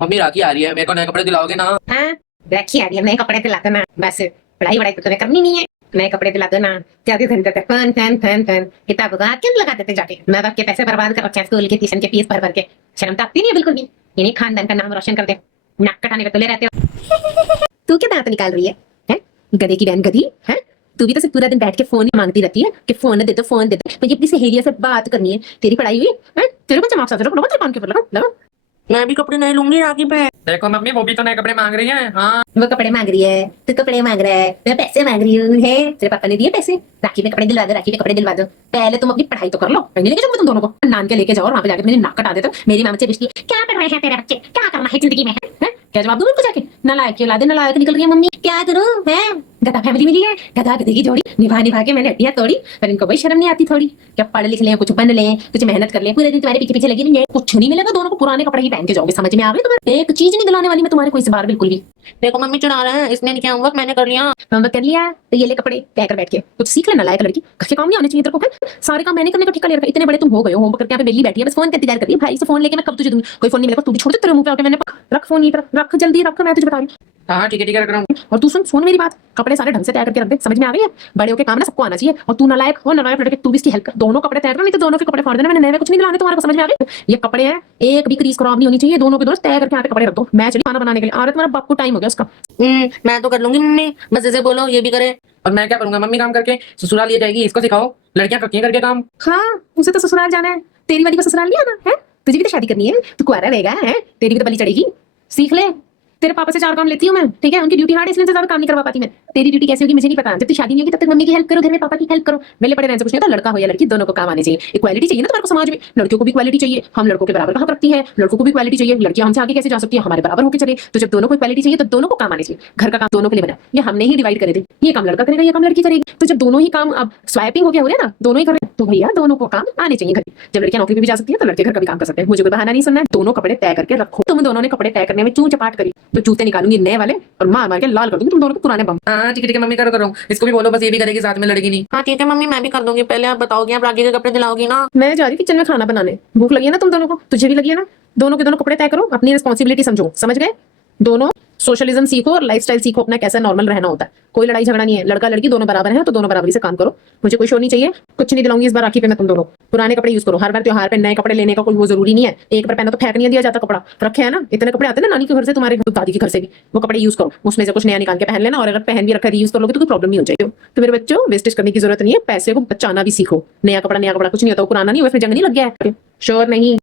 Mummy राखी आ रही है, मेरे को नए कपड़े दिलाओगे ना? हाँ, राखी आ रही है, नए कपड़े दिला दो ना। बस पढ़ाई वढ़ाई तो तुम्हें करनी नहीं है, नए कपड़े दिला दो ना। 24 घंटे तक फन फन फन फन किताब का क्यों लगा देते जाके? माँ बाप के पैसे बर्बाद कर रखे हैं स्कूल के ट्यूशन के फीस भर भर के। शर्म तो आती नहीं है बिल्कुल भी। इन्हीं खानदान का नाम रोशन करते, नाक कटाने पे तुले रहते हो। तू क्या दांत निकाल रही है? हैं? गधे की बहन गधी है। तू भी तो सिर्फ पूरा दिन बैठ के फोन ही मांगती रहती है कि फोन दे दो फोन दे दो। मुझे अपनी सहेलियों से बात करनी है। तेरी पढ़ाई हुई है? तेरे को चमक लगा तेरे कान के ऊपर लगा। मैं भी कपड़े नहीं लूंगी राखी पे। देखो मम्मी, वो भी तो नए कपड़े मांग रही है। हाँ, वो कपड़े मांग रही है, तू कपड़े मांग रहा है, मैं पैसे मांग रही हूँ। है तेरे पापा ने दिए पैसे? राखी पे कपड़े दिलवा दो, राखी पे कपड़े दिलवा दो। पहले तुम अपनी पढ़ाई तो कर लो, कहीं लेके जाओ तुम दोनों को। नान के लेके जाओ और वहां पे जाके मेरी नाक कटा देते हो। मेरी माँ मुझसे पूछती है क्या कर रहे हैं तेरे बच्चे, क्या करना है जिंदगी में? है क्या जवाब दूं उनको जाके? नालायक की औलादे, नालायक निकल रही है मम्मी, क्या करूं? है गधा फैमिली मिली है, गधा गधे की जोड़ी निभा निभा के मैंने हड्डियां तोड़ी। पर इनको कोई शर्म नहीं आती थोड़ी? क्या पढ़ लिख ले, कुछ बन ले, कुछ मेहनत कर ले, पूरे दिन तुम्हारे पीछे पीछे लगी नहीं, कुछ नहीं मिलेगा। दोनों को पुराने कपड़े ही पहन के जाओगे। समझ में आ गई तुम्हें? एक चीज नहीं दिलाने वाली मैं तुम्हारे कोई इस बार बिल्कुल भी। देखो मम्मी चढ़ा रहे हैं, इसने नहीं किया होमवर्क, मैंने कर लिया। होमवर्क कर लिया तो ये ले कपड़े कहकर बैठ के कुछ सीख लेना। लायक लड़की, घर के काम नहीं आने चाहिए तेरे को? है सारे काम मैंने करने का ठेका ले रखा। इतने बड़े तुम हो गए हो, होमवर्क करके यहाँ पे बेली बैठी है, बस फोन का इंतजार कर रही है। भाई से फोन लेके मैं कब तुझे दूंगी? कोई फोन नहीं मिलेगा, तू भी छोड़ दे। तेरे मुंह पे आके मैंने रख फोन, नहीं रख जल्दी रख, मैं तुझे बता रही हूँ। हाँ ठीक है रख रहा हूँ। और तू सुन मेरी बात, कपड़े सारे ढंग से तैयार करके रख दे। समझ में आ गई है? बड़े होके काम ना सबको आना चाहिए। और तू नालायक हो, नालायक लड़के, तू भी इसकी हेल्प कर। दोनों कपड़े तैयार कर, नहीं तो दोनों के कपड़े फाड़ देना। मैंने नए कुछ नहीं दिलाने तुम्हारे को। समझ में आ गई? ये कपड़े हैं, एक भी क्रीज खराब नहीं होनी चाहिए। दोनों के दोनों तैयार करके यहाँ पे कपड़े रख दो। मैं चली खाना बनाने के लिए। आ रहा तुम्हारा बाप को टाइम हो गया उसका। मैं तो कर लूंगी मम्मी, बस इसे बोलो ये भी करे। और मैं क्या करूंगा मम्मी काम करके? ससुराल ये जाएगी, इसको सिखाओ। लड़कियां करती हैं करके काम। हाँ, उसे तो ससुराल जाना है। तेरी वाली को ससुराल नहीं आना है? तुझे भी तो शादी करनी है, तू कुआरा रहेगा है? तेरी भी तो बलि चढ़ेगी। सीख ले। तेरे पापा से 4 काम लेती हूँ मैं, ठीक है? उनकी ड्यूटी हार्ड है इसलिए ज्यादा काम नहीं करवा पाती मैं। तेरी ड्यूटी कैसी होगी मुझे नहीं पता। जब तक शादी नहीं होगी तब तक मम्मी की हेल्प करो, घर में पापा की हेल्प करो। मेले पड़े रहने से कुछ नहीं होता। लड़का हो या लड़की, दोनों को काम आने चाहिए। इक्वालिटी चाहिए ना तुम्हारे को समाज में। लड़कियों को भी इक्वालिटी चाहिए। हम लड़कों के बराबर कहाँ रखती है? लड़कों को भी इक्वालिटी चाहिए। लड़कियां हमसे आगे कैसे जा सकती है? हमारे बराबर होकर चले। तो जब दोनों को इक्वालिटी चाहिए तो दोनों को काम आने चाहिए। घर का काम दोनों के लिए बना, ये हमने ही डिवाइड करे थे। ये काम लड़का करेगा, ये काम लड़की करेगी। तो जब दोनों ही काम अब स्वैपिंग हो गया, हो रहा है ना, दोनों ही कर रहे हैं, तो भैया दोनों को काम आने चाहिए घर। जब लड़कियां नौकरी पे भी जा सकती है तो लड़के घर का भी काम कर सकते हैं। मुझे कोई बहाना नहीं सुनना है। दोनों कपड़े तय करके रखो। तुम दोनों ने कपड़े तय करने में चूं चपाट करी तो जूते निकालूंगी नए वाले और मार मार के लाल कर दूंगी तुम दोनों को पुराने बम। हाँ ठीक है मम्मी करो। इसको भी बोलो बस ये भी करेगी, साथ में लड़ेगी नहीं। हाँ ठीक है मम्मी, मैं भी कर दूंगी। पहले आप बताओगे, आप राखी के कपड़े दिलाओगी ना? मैं जा रही किचन में खाना बनाने। भूख लगी है ना तुम दोनों को? तुझे भी लगी है ना? दोनों के दोनों कपड़े तय करो, अपनी रिस्पॉन्सिबिलिटी समझो। समझ गए? दोनों सोशलिज्म सीखो और लाइफस्टाइल सीखो, अपना कैसा नॉर्मल रहना होता है। कोई लड़ाई झगड़ा नहीं है। लड़का लड़की दोनों बराबर हैं तो दोनों बराबरी से काम करो। मुझे कोई शो नहीं चाहिए, कुछ नहीं दिलाऊंगी इस बार राखी पे मैं तुम दोनों। पुराने कपड़े यूज करो। हर बार त्योहार पे नए कपड़े लेने का कोई वो जरूरी नहीं है। एक बार पहना तो फेंक नहीं दिया जाता कपड़ा। रखे है ना, इतने कपड़े आते हैं ना नानी के घर से, तुम्हारे दादी के घर से भी। वो कपड़े यूज करो, उसमें से कुछ नया निकाल के पहन लेना। और अगर पहन भी रखा रीयूज कर लोगे तो कोई प्रॉब्लम नहीं हो जाएगी। तो मेरे बच्चों, वेस्टेज करने की जरूरत नहीं है। पैसे को बचाना भी सीखो। नया कपड़ा कुछ नहीं होता, पुराना नहीं हुआ फिर जंग नहीं लग गया है। श्योर नहीं।